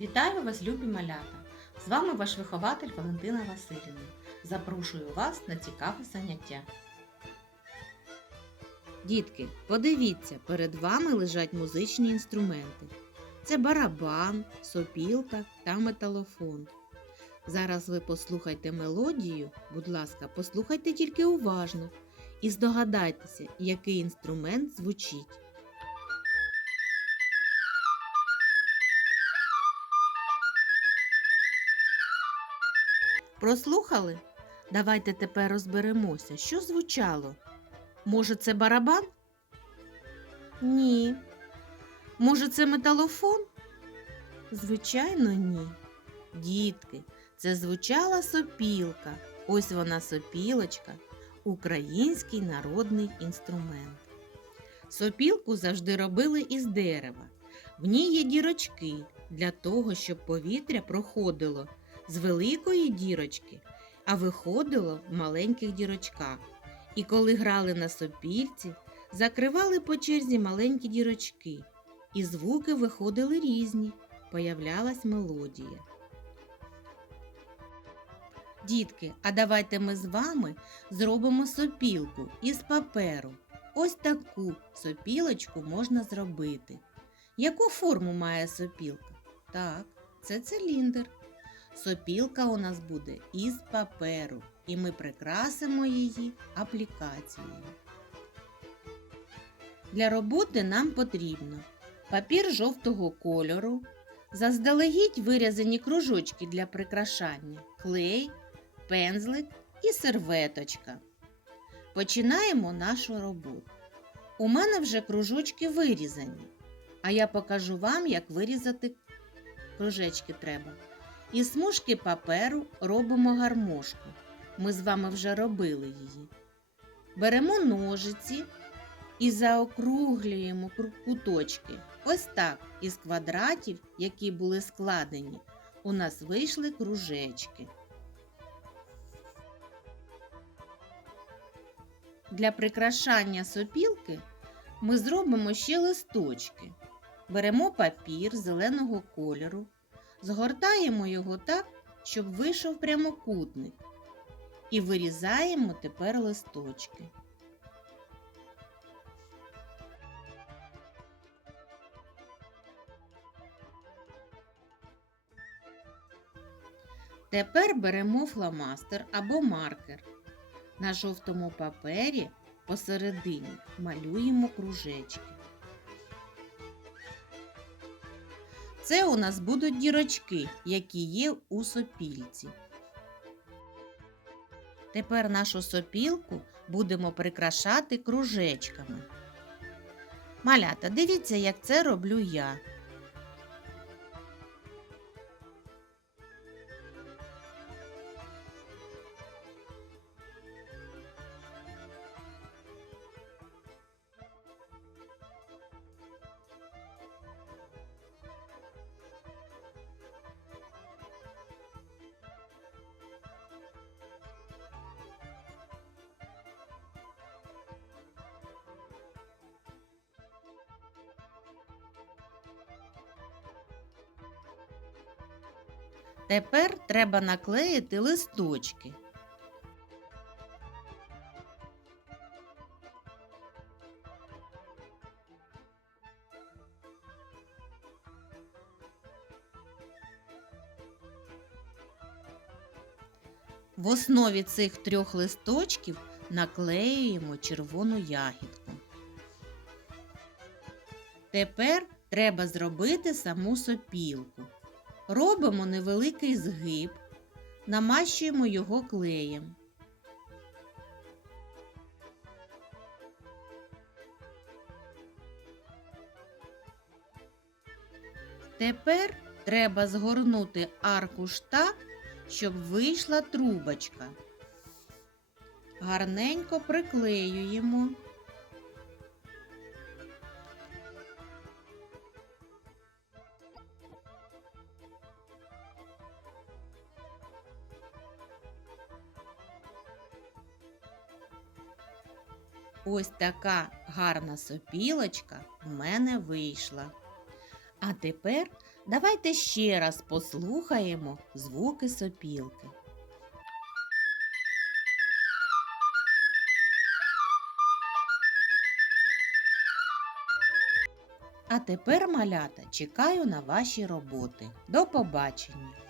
Вітаю вас, любі малята! З вами ваш вихователь Валентина Васильівна. Запрошую вас на цікаве заняття. Дітки, подивіться, перед вами лежать музичні інструменти. Це барабан, сопілка та металофон. Зараз ви послухайте мелодію, будь ласка, послухайте тільки уважно і здогадайтеся, який інструмент звучить. Прослухали? Давайте тепер розберемося, що звучало. Може, це барабан? Ні. Може, це металофон? Звичайно, ні. Дітки, це звучала сопілка. Ось вона сопілочка, український народний інструмент. Сопілку завжди робили із дерева. В ній є дірочки для того, щоб повітря проходило з великої дірочки, а виходило в маленьких дірочках. І коли грали на сопільці, закривали по черзі маленькі дірочки, і звуки виходили різні, появлялась мелодія. Дітки, а давайте ми з вами зробимо сопілку із паперу. Ось таку сопілочку можна зробити. Яку форму має сопілка? Так, це циліндр. Сопілка у нас буде із паперу, і ми прикрасимо її аплікацією. Для роботи нам потрібно папір жовтого кольору, заздалегідь вирізані кружочки для прикрашання, клей, пензлик і серветочка. Починаємо нашу роботу. У мене вже кружочки вирізані, а я покажу вам, як вирізати кружечки треба. Із смужки паперу робимо гармошку. Ми з вами вже робили її. Беремо ножиці і заокруглюємо куточки. Ось так, із квадратів, які були складені, у нас вийшли кружечки. Для прикрашання сопілки ми зробимо ще листочки. Беремо папір зеленого кольору, згортаємо його так, щоб вийшов прямокутник. І вирізаємо тепер листочки. Тепер беремо фломастер або маркер. На жовтому папері посередині малюємо кружечки. Це у нас будуть дірочки, які є у сопільці. Тепер нашу сопілку будемо прикрашати кружечками. Малята, дивіться, як це роблю я. Тепер треба наклеїти листочки. В основі цих трьох листочків наклеюємо червону ягідку. Тепер треба зробити саму сопілку. Робимо невеликий згиб, намащуємо його клеєм. Тепер треба згорнути аркуш так, щоб вийшла трубочка. Гарненько приклеюємо. Ось така гарна сопілочка в мене вийшла. А тепер Давайте ще раз послухаємо звуки сопілки. А тепер, малята, чекаю на ваші роботи. До побачення!